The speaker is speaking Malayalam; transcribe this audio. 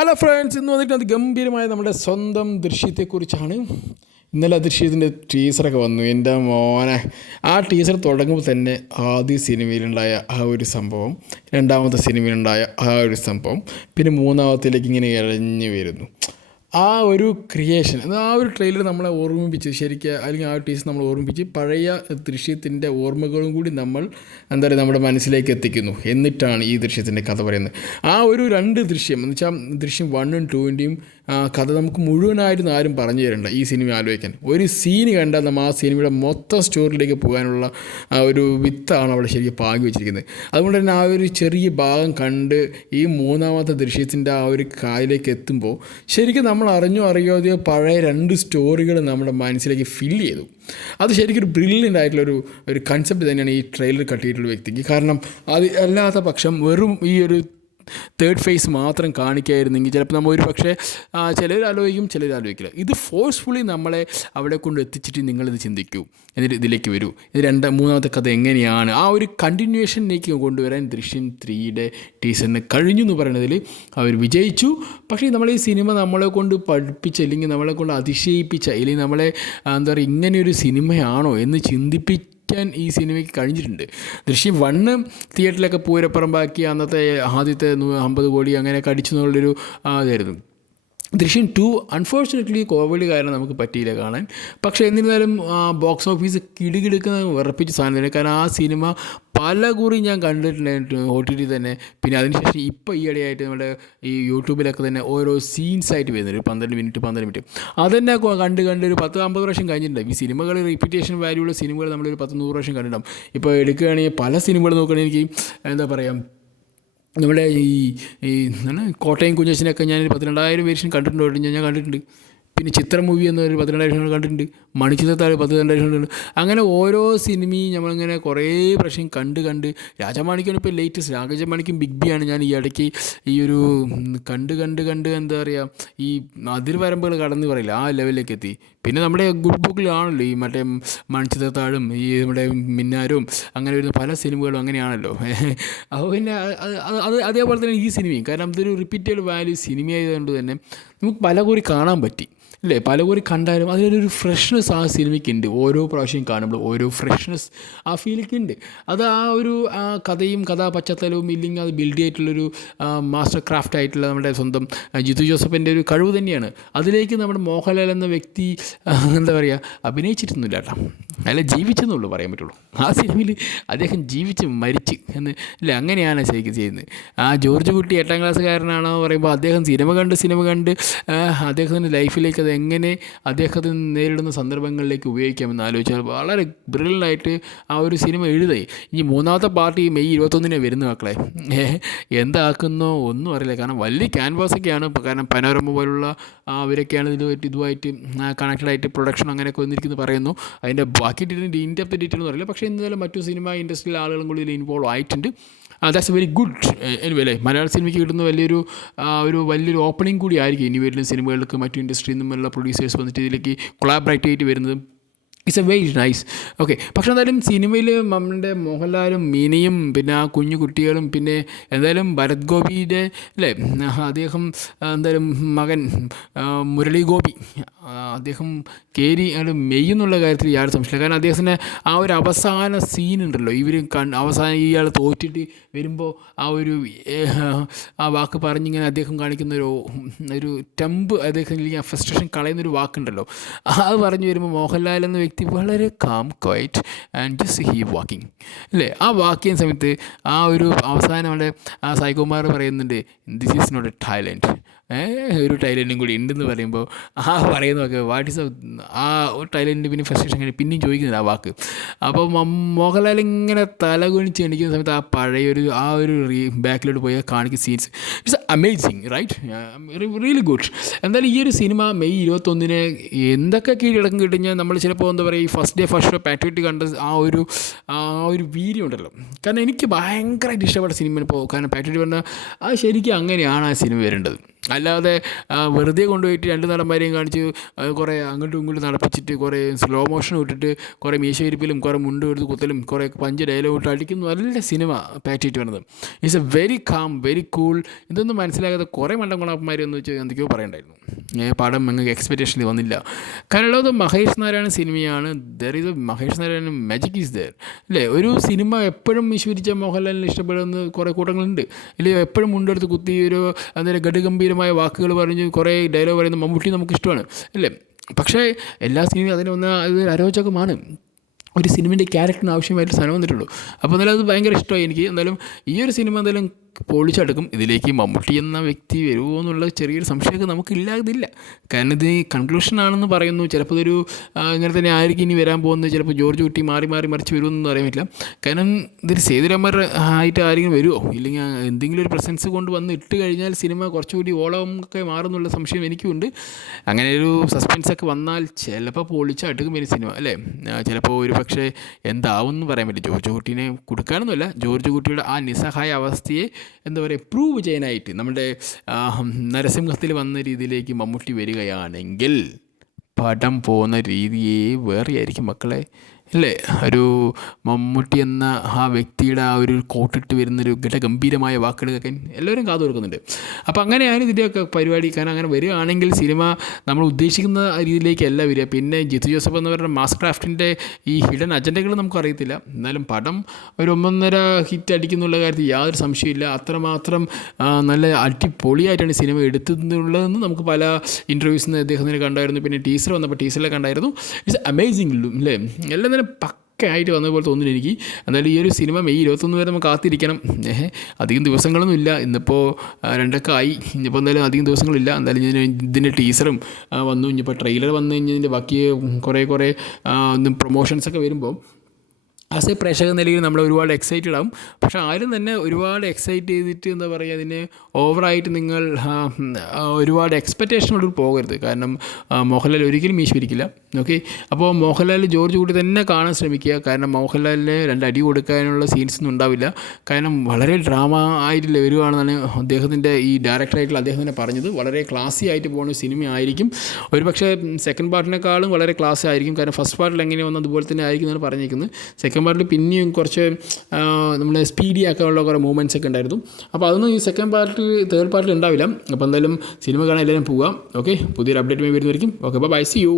ഹലോ ഫ്രണ്ട്സ്, ഇന്ന് വന്നിട്ട് ഗംഭീരമായ നമ്മുടെ സ്വന്തം ദൃശ്യത്തെക്കുറിച്ചാണ്. ഇന്നലെ ആ ദൃശ്യത്തിൻ്റെ ടീസറൊക്കെ വന്നു. എൻ്റെ മോനെ, ആ ടീസർ തുടങ്ങുമ്പോൾ തന്നെ ആദ്യ സിനിമയിലുണ്ടായ ആ ഒരു സംഭവം, രണ്ടാമത്തെ സിനിമയിലുണ്ടായ ആ ഒരു സംഭവം, പിന്നെ മൂന്നാമത്തിലേക്ക് ഇങ്ങനെ ഇഴഞ്ഞു വരുന്നു. ആ ഒരു ക്രിയേഷൻ, ആ ഒരു ട്രെയിലർ നമ്മളെ ഓർമ്മിപ്പിച്ച് ശരിക്കും, അല്ലെങ്കിൽ ആ ടീസർ നമ്മളെ ഓർമ്മിപ്പിച്ച് പഴയ ദൃശ്യത്തിൻ്റെ ഓർമ്മകളും കൂടി നമ്മൾ എന്താ പറയുക നമ്മുടെ മനസ്സിലേക്ക് എത്തിക്കുന്നു. എന്നിട്ടാണ് ഈ ദൃശ്യത്തിൻ്റെ കഥ പറയുന്നത്. ആ ഒരു രണ്ട് ദൃശ്യം എന്ന് വെച്ചാൽ ദൃശ്യം 1ഉം 2ൻ്റെയും കഥ നമുക്ക് മുഴുവനായിരുന്നു ആരും പറഞ്ഞു തരണ്ട. ഈ സിനിമ ആലോചിക്കാൻ ഒരു സീന് കണ്ടാൽ നമ്മൾ ആ സിനിമയുടെ മൊത്തം സ്റ്റോറിയിലേക്ക് പോകാനുള്ള ആ ഒരു വിത്താണ് അവിടെ ശരിക്കും പാകി വെച്ചിരിക്കുന്നത്. അതുകൊണ്ട് തന്നെ ആ ഒരു ചെറിയ ഭാഗം കണ്ട് ഈ മൂന്നാമത്തെ ദൃശ്യത്തിൻ്റെ ആ ഒരു കാലിലേക്ക് എത്തുമ്പോൾ ശരിക്കും നമ്മൾ അറിയാതെ പഴയ രണ്ട് സ്റ്റോറികൾ നമ്മുടെ മനസ്സിലേക്ക് ഫില്ല് ചെയ്തു. അത് ശരിക്കും ഒരു ബ്രില്യൻ്റ് ആയിട്ടുള്ളൊരു കൺസെപ്റ്റ് തന്നെയാണ് ഈ ട്രെയിലർ കട്ടിയിട്ടുള്ള വ്യക്തിക്ക്. കാരണം അത് അല്ലാത്ത പക്ഷം വെറും ഈ ഒരു തേർഡ് ഫേസ് മാത്രം കാണിക്കായിരുന്നെങ്കിൽ ചിലപ്പോൾ നമ്മൾ ഒരു പക്ഷേ ചിലർ ആലോചിക്കില്ല. ഇത് ഫോഴ്സ്ഫുള്ളി നമ്മളെ അവിടെ കൊണ്ട് എത്തിച്ചിട്ട് നിങ്ങളിത് ചിന്തിക്കൂ, എന്നിട്ട് ഇതിലേക്ക് വരൂ, ഇത് മൂന്നാമത്തെ കഥ എങ്ങനെയാണ് ആ ഒരു കണ്ടിന്യൂവേഷനിലേക്ക് കൊണ്ടുവരാൻ ദൃശ്യം 3യുടെ ടീസറിന് കഴിഞ്ഞു എന്ന് പറയുന്നതിൽ അവർ വിജയിച്ചു. പക്ഷേ നമ്മൾ ഈ സിനിമ നമ്മളെ കൊണ്ട് പഠിപ്പിച്ച, അല്ലെങ്കിൽ നമ്മളെ കൊണ്ട് അതിശയിപ്പിച്ച, അല്ലെങ്കിൽ നമ്മളെ എന്താ പറയുക ഇങ്ങനെയൊരു സിനിമയാണോ എന്ന് ഈ സിനിമയ്ക്ക് കഴിഞ്ഞിട്ടുണ്ട്. ദൃശ്യം 1 തിയേറ്ററിലൊക്കെ പൂരപ്പുറമ്പാക്കി അന്നത്തെ ആദ്യത്തെ 50 കോടി അങ്ങനെയൊക്കെ അടിച്ചു എന്നുള്ളൊരു ഇതായിരുന്നു. ദൃശ്യം 2 അൺഫോർച്ചുനേറ്റ്ലി കോവിഡ് കാരണം നമുക്ക് പറ്റിയില്ല കാണാൻ. പക്ഷേ എന്നിരുന്നാലും ബോക്സ് ഓഫീസ് കിടുകിടുക്കുന്ന വിറപ്പിച്ച സാധനം തന്നെ. കാരണം ആ സിനിമ പല കുറി ഞാൻ കണ്ടിട്ടുണ്ടായിരുന്നു OTT തന്നെ. പിന്നെ അതിനുശേഷം ഇപ്പോൾ ഈയിടെയായിട്ട് നമ്മുടെ ഈ യൂട്യൂബിലൊക്കെ തന്നെ ഓരോ സീൻസായിട്ട് വരുന്നുണ്ട്, 12 മിനിറ്റ് അതെന്നെ കണ്ട് ഒരു 10-50 പ്രാവശ്യം കഴിഞ്ഞിട്ടുണ്ടാവും. ഈ സിനിമകൾ റിപ്പീറ്റേഷൻ വാല്യൂള്ള സിനിമകൾ നമ്മളൊരു 10-100 പ്രാവശ്യം കണ്ടിട്ടുണ്ടാവും. ഇപ്പോൾ എടുക്കുകയാണെങ്കിൽ പല സിനിമകൾ നോക്കുകയാണെങ്കിൽ എനിക്ക് എന്താ പറയുക, നമ്മുടെ ഈ എന്താണ് കോട്ടയം കുഞ്ഞച്ചനൊക്കെ ഞാനൊരു 12,000 വേരിയേഷൻ കണ്ടിട്ടുണ്ട്. ഞാൻ കണ്ടിട്ടുണ്ട്. പിന്നെ ചിത്ര മൂവി എന്നൊരു 12,000 കണ്ടിട്ടുണ്ട്. മണിച്ചിത്രത്താഴ് 12,000 കണ്ടിട്ടുണ്ട്. അങ്ങനെ ഓരോ സിനിമയും നമ്മളിങ്ങനെ കുറേ പ്രാവശ്യം കണ്ട് രാജമാണിക്കാണ് ഇപ്പോൾ ലേറ്റസ്റ്റ്. രാജമാണിക്കും ബിഗ് ബിയാണ് ഞാൻ ഈ ഇടയ്ക്ക് ഈ ഒരു കണ്ട് എന്താ പറയുക, ഈ അതിർവരമ്പുകൾ കടന്ന് പറയില്ല, ആ ലെവലിലേക്ക് എത്തി. പിന്നെ നമ്മുടെ ഗുഡ് ബുക്കിലാണല്ലോ ഈ മറ്റേ മണിച്ചിത്രത്താഴും ഈ നമ്മുടെ മിന്നാരും അങ്ങനെ വരുന്ന പല സിനിമകളും അങ്ങനെയാണല്ലോ. അപ്പോൾ പിന്നെ അതേപോലെ തന്നെ ഈ സിനിമയും, കാരണം ഇതൊരു റിപ്പീറ്റഡ് വാല്യൂ സിനിമയായതുകൊണ്ട് തന്നെ നമുക്ക് പല കൂടി കാണാൻ പറ്റി അല്ലേ. പലകുറി കണ്ടാലും അതിലൊരു ഫ്രഷ്നെസ് ആ സിനിമയ്ക്കുണ്ട്. ഓരോ പ്രാവശ്യം കാണുമ്പോൾ ഓരോ ഫ്രഷ്നെസ് ആ ഫീലിംഗ് ഉണ്ട്. അത് ആ ഒരു കഥയും പശ്ചാത്തലവും ഇല്ലെങ്കിൽ അത് ബിൽഡ് ചെയ്തിട്ടുള്ളൊരു മാസ്റ്റർ ക്രാഫ്റ്റ് ആയിട്ടുള്ള നമ്മുടെ സ്വന്തം ജിത്തു ജോസഫിൻ്റെ ഒരു കഴിവ് തന്നെയാണ്. അതിലേക്ക് നമ്മുടെ മോഹൻലാൽ എന്ന വ്യക്തി എന്താ പറയുക അഭിനയിച്ചിട്ടൊന്നുമില്ല കേട്ടോ, അല്ല ജീവിച്ചെന്നുള്ളൂ പറയാൻ പറ്റുള്ളൂ. ആ സിനിമയിൽ അദ്ദേഹം ജീവിച്ച് മരിച്ച് എന്ന് അല്ലേ, അങ്ങനെയാണ് ശരിക്കും ചെയ്യുന്നത്. ആ ജോർജ് കുട്ടി 8ാം ക്ലാസ്സുകാരനാണോ പറയുമ്പോൾ അദ്ദേഹം സിനിമ കണ്ട് അദ്ദേഹത്തിൻ്റെ ലൈഫിലേക്ക് എങ്ങനെ അദ്ദേഹത്തിന് നേരിടുന്ന സന്ദർഭങ്ങളിലേക്ക് ഉപയോഗിക്കാമെന്ന് ആലോചിച്ചാൽ വളരെ ബ്രില്യൻ്റായിട്ട് ആ ഒരു സിനിമ എഴുതായി. ഇനി മൂന്നാമത്തെ പാർട്ടി മെയ് 21 വരുന്ന മക്കളെ, എന്താക്കുന്നോ ഒന്നും അറിയില്ല. കാരണം വലിയ ക്യാൻവാസൊക്കെയാണ്. കാരണം പനോരമ പോലുള്ള അവരൊക്കെയാണ് ഇതുമായിട്ട് കണക്റ്റഡായിട്ട് പ്രൊഡക്ഷൻ അങ്ങനെയൊക്കെ വന്നിരിക്കുന്നു പറയുന്നു. അതിൻ്റെ ബാക്കി ഇൻഡെപ്ത് ഡീറ്റെയിൽ ഒന്നും അറിയില്ല. പക്ഷേ എന്തായാലും മറ്റു സിനിമ ഇൻഡസ്ട്രിയിലെ ആളുകളും കൂടി ഇതിൽ ഇൻവോൾവ് ആയിട്ടുണ്ട്. That's very good. എനിവേ അല്ലേ, മലയാള സിനിമയ്ക്ക് കിട്ടുന്ന വലിയൊരു ഓപ്പണിംഗ് കൂടി ആയിരിക്കും ഇനി വരുന്ന സിനിമകൾക്ക് മറ്റു ഇൻഡസ്ട്രിയിൽ നിന്നുള്ള പ്രൊഡ്യൂസേഴ്സ് വന്നിട്ട് ഇതിലേക്ക് കൊളാബറേറ്റ് ചെയ്തിട്ട് വരുന്നത്. It's A very nice. Okay, പക്ഷേ എന്തായാലും സിനിമയിൽ നമ്മുടെ മോഹൻലാലും മീനയും പിന്നെ ആ കുഞ്ഞു കുട്ടികളും പിന്നെ എന്തായാലും ഭരത് ഗോപിയുടെ അല്ലേ, അദ്ദേഹം എന്തായാലും മകൻ മുരളി ഗോപി അദ്ദേഹം കയറി മെയ് എന്നുള്ള കാര്യത്തിൽ യാതൊരു സംശയമില്ല. കാരണം അദ്ദേഹത്തിൻ്റെ ആ ഒരു അവസാന സീനുണ്ടല്ലോ, ഇവർ അവസാനം ഇയാൾ തോറ്റിട്ട് വരുമ്പോൾ ആ വാക്ക് പറഞ്ഞിങ്ങനെ അദ്ദേഹം കാണിക്കുന്ന ഒരു ടെമ്പ്, അദ്ദേഹം ഫ്രസ്ട്രേഷൻ കളയുന്നൊരു വാക്കുണ്ടല്ലോ, അത് പറഞ്ഞു വരുമ്പോൾ മോഹൻലാൽ എന്ന വ്യക്തി വളരെ calm quiet and just he walking അല്ലേ. ആ വാക്ക് ചെയ്യുന്ന സമയത്ത് ആ ഒരു അവസാനം നമ്മുടെ ആ സായികുമാർ പറയുന്നുണ്ട്, this is not a Thailand, ഒരു ടൈലൻറ്റും കൂടി ഉണ്ടെന്ന് പറയുമ്പോൾ ആ പറയുന്നതൊക്കെ വാട്ട് ഈസ് ആ ടൈലൻറ്റ് പിന്നെ ഫ്രസ്ട്രേഷൻ കഴിഞ്ഞ് പിന്നെയും ചോദിക്കുന്നില്ല ആ വാക്ക്. അപ്പോൾ മോഹൻലാൽ ഇങ്ങനെ തലകുനിച്ച് എണീക്കുന്ന സമയത്ത് ആ പഴയൊരു ബാക്കിലോട്ട് പോയി കാണിക്കുന്ന scenes it's amazing, right, really good. എന്തായാലും ഈ ഒരു സിനിമ മെയ് 21 എന്തൊക്കെ കീഴടക്കം കിട്ടുകഴിഞ്ഞാൽ നമ്മൾ ചിലപ്പോൾ എന്താ പറയുക ഈ ഫസ്റ്റ് ഷോ പാട്രിയോട്ട് കണ്ട ആ ഒരു വീര്യം ഉണ്ടല്ലോ. കാരണം എനിക്ക് ഭയങ്കരമായിട്ട് ഇഷ്ടപ്പെട്ട സിനിമ ഇപ്പോൾ. കാരണം പാട്രിയോട്ട് പറഞ്ഞാൽ അത് ശരിക്കും അങ്ങനെയാണ് ആ സിനിമ വരേണ്ടത്. അല്ലാതെ വെറുതെ കൊണ്ടുപോയിട്ട് രണ്ട് നടന്മാരെയും കാണിച്ച് കുറേ അങ്ങോട്ടും ഇങ്ങോട്ടും നടപ്പിച്ചിട്ട് കുറേ സ്ലോ മോഷൻ ഇട്ടിട്ട് കുറേ മീശയിരിപ്പിലും കുറേ മുണ്ട് എടുത്ത് കുത്തലും കുറേ പഞ്ച് ഡയലോഗ് ഇട്ട് അടിക്കുന്ന നല്ല സിനിമ പാറ്റിയിട്ട് വരുന്നത്. It's A very calm, very cool. ഇതൊന്നും മനസ്സിലാകാതെ കുറേ മണ്ടംകുണപ്പന്മാർ എന്ന് വെച്ച് എന്തൊക്കെയോ പറയണ്ടായിരുന്നു. പടം നിങ്ങൾക്ക് എക്സ്പെക്റ്റേഷനിൽ വന്നില്ല. കാരണം അത് മഹേഷ് നാരായണ സിനിമയാണ്. There is A Mahesh Narayana magic is there അല്ലേ. ഒരു സിനിമ എപ്പോഴും വിശ്വസിച്ച മോഹൻലാലിന് ഇഷ്ടപ്പെടുന്ന കുറേ കൂട്ടങ്ങളുണ്ട് ഇല്ലേ. എപ്പോഴും മുണ്ടെടുത്ത് കുത്തി ഒരു അന്നേരം ഗഡുഗംഭീരമായ വാക്കുകൾ പറഞ്ഞ് കുറേ ഡയലോഗ് പറയുന്ന മമ്മൂട്ടി നമുക്ക് ഇഷ്ടമാണ് അല്ലേ. പക്ഷേ എല്ലാ സിനിമയും അതിനൊന്ന് അത് അരോചകമാണ്. ഒരു സിനിമേൻ്റെ ക്യാരക്ടറിന് ആവശ്യമായിട്ട് സാധനം വന്നിട്ടുള്ളൂ. അപ്പോൾ എന്നാലും അത് ഭയങ്കര ഇഷ്ടമായി എനിക്ക്. എന്തായാലും ഈ ഒരു സിനിമ എന്തായാലും പൊളിച്ചെടുക്കും. ഇതിലേക്ക് മമ്മൂട്ടി എന്ന വ്യക്തി വരുമോ എന്നുള്ള ചെറിയൊരു സംശയമൊക്കെ നമുക്കില്ലാതില്ല. കാരണം ഇത് കൺക്ലൂഷനാണെന്ന് പറയുന്നു. ചിലപ്പോൾ ഇതൊരു ഇങ്ങനെ തന്നെ ആയിരിക്കും ഇനി വരാൻ പോകുന്നത്. ചിലപ്പോൾ ജോർജ് കുട്ടി മാറി മറിച്ച് വരുമെന്നൊന്നും അറിയാൻ പറ്റില്ല. കാരണം ഇതൊരു സേതുരാമർ ആയിട്ട് ആരെങ്കിലും വരുമോ, ഇല്ലെങ്കിൽ എന്തെങ്കിലും ഒരു പ്രസൻസ് കൊണ്ട് വന്ന് ഇട്ട് കഴിഞ്ഞാൽ സിനിമ കുറച്ചുകൂടി ഓളമൊക്കെ മാറുന്നുള്ള സംശയം എനിക്കുണ്ട്. അങ്ങനെ ഒരു സസ്പെൻസൊക്കെ വന്നാൽ ചിലപ്പോൾ പൊളിച്ചെടുക്കും ഈ സിനിമ അല്ലേ. ചിലപ്പോൾ ഒരു പക്ഷേ എന്താവും എന്ന് പറയാൻ പറ്റില്ല. ജോർജ് കുട്ടീനെ കൊടുക്കാനൊന്നുമല്ല, ജോർജ് കുട്ടിയുടെ ആ നിസ്സഹായ അവസ്ഥയെ എന്താ പറയുക പ്രൂവ് ചെയ്യാനായിട്ട് നമ്മുടെ നരസിംഹത്തിൽ വന്ന രീതിയിലേക്ക് മമ്മൂട്ടി വരികയാണെങ്കിൽ പടം പോകുന്ന രീതിയേ വേറെ ആയിരിക്കും മക്കളെ അല്ലേ. ഒരു മമ്മൂട്ടി എന്ന ആ വ്യക്തിയുടെ ആ ഒരു കോട്ടിട്ട് വരുന്നൊരു ഗംഭീരമായ വാക്കുകൾ കേൾക്കാൻ എല്ലാവരും കാതു കൊടുക്കുന്നുണ്ട്. അപ്പോൾ അങ്ങനെയാണ് ഇതിൻ്റെയൊക്കെ പരിപാടി. കാരണം അങ്ങനെ വരികയാണെങ്കിൽ സിനിമ നമ്മൾ ഉദ്ദേശിക്കുന്ന രീതിയിലേക്കല്ല വരിക. പിന്നെ ജിത്തു ജോസഫ് എന്ന് പറയുന്ന മാസ് ക്രാഫ്റ്റിൻ്റെ ഈ ഹിഡൻ അജണ്ടകൾ നമുക്കറിയത്തില്ല. എന്നാലും പടം ഒരു 1.5 ഹിറ്റ് അടിക്കുന്നുള്ള കാര്യത്തിൽ യാതൊരു സംശയമില്ല. അത്രമാത്രം നല്ല അടിപൊളിയായിട്ടാണ് സിനിമ എടുത്തിട്ടുള്ളതെന്ന് നമുക്ക് പല ഇൻ്റർവ്യൂസിൽ നിന്ന് അദ്ദേഹത്തിന് കണ്ടായിരുന്നു. പിന്നെ ടീസർ വന്നപ്പോൾ ടീസറിലെ കണ്ടായിരുന്നു. ഇറ്റ്സ് അമേസിങ് അല്ലേ. എല്ലാം പക്കയായിട്ട് വന്ന പോലെ തോന്നുന്നു എനിക്ക്. എന്നാലും ഈ ഒരു സിനിമ മെയ് 21 വരെ നമുക്ക് കാത്തിരിക്കണം. അധികം ദിവസങ്ങളൊന്നും ഇല്ല. ഇന്നിപ്പോൾ 2 ആയി. ഇനിയിപ്പോൾ എന്തായാലും അധികം ദിവസങ്ങളില്ല. എന്തായാലും ഇതിൻ്റെ ടീസറും വന്നു. ഇനിയിപ്പോൾ ട്രെയിലർ വന്നു കഴിഞ്ഞാൽ ഇതിൻ്റെ ബാക്കി കുറേ പ്രൊമോഷൻസൊക്കെ വരുമ്പോൾ ആസ് എ പ്രേക്ഷക നിലയിൽ നമ്മൾ ഒരുപാട് എക്സൈറ്റഡ് ആവും. പക്ഷേ ആരും തന്നെ ഒരുപാട് എക്സൈറ്റ് ചെയ്തിട്ട് എന്താ പറയുക അതിന് ഓവറായിട്ട് നിങ്ങൾ ഒരുപാട് എക്സ്പെക്റ്റേഷനോട് പോകരുത്. കാരണം മോഹൻലാൽ ഒരിക്കലും മീശിരിക്കില്ല. ഓക്കെ, അപ്പോൾ മോഹൻലാൽ ജോർജ് കുട്ടി തന്നെ കാണാൻ ശ്രമിക്കുക. കാരണം മോഹൻലാലിന് 2 അടി കൊടുക്കാനുള്ള സീൻസൊന്നും ഉണ്ടാവില്ല. കാരണം വളരെ ഡ്രാമ ആയിട്ട് വരുവാണെന്നാണ് അദ്ദേഹത്തിൻ്റെ ഈ ഡയറക്ടറായിട്ടുള്ള അദ്ദേഹം തന്നെ പറഞ്ഞത്. വളരെ ക്ലാസി ആയിട്ട് പോകുന്ന സിനിമ ആയിരിക്കും. ഒരു പക്ഷേ സെക്കൻഡ് പാർട്ടിനേക്കാളും വളരെ ക്ലാസ് ആയിരിക്കും. കാരണം ഫസ്റ്റ് പാർട്ടിൽ എങ്ങനെ വന്നത് അതുപോലെ തന്നെ ആയിരിക്കും എന്നാണ് പറഞ്ഞിരിക്കുന്നത്. സെക്കൻഡ് പാർട്ടിൽ പിന്നെയും കുറച്ച് നമ്മൾ സ്പീഡി ആക്കാനുള്ള കുറേ മൂവ്മെൻറ്റ്സ് ഒക്കെ ഉണ്ടായിരുന്നു. അപ്പോൾ അതൊന്നും ഈ സെക്കൻഡ് പാർട്ടിൽ തേർഡ് പാർട്ടിൽ ഉണ്ടാവില്ല. അപ്പോൾ എന്തായാലും സിനിമ കാണാൻ എല്ലാവരും പോകാം. ഓക്കെ, പുതിയൊരു അപ്ഡേറ്റ് വരുന്നതായിരിക്കും. Okay, bye, see U.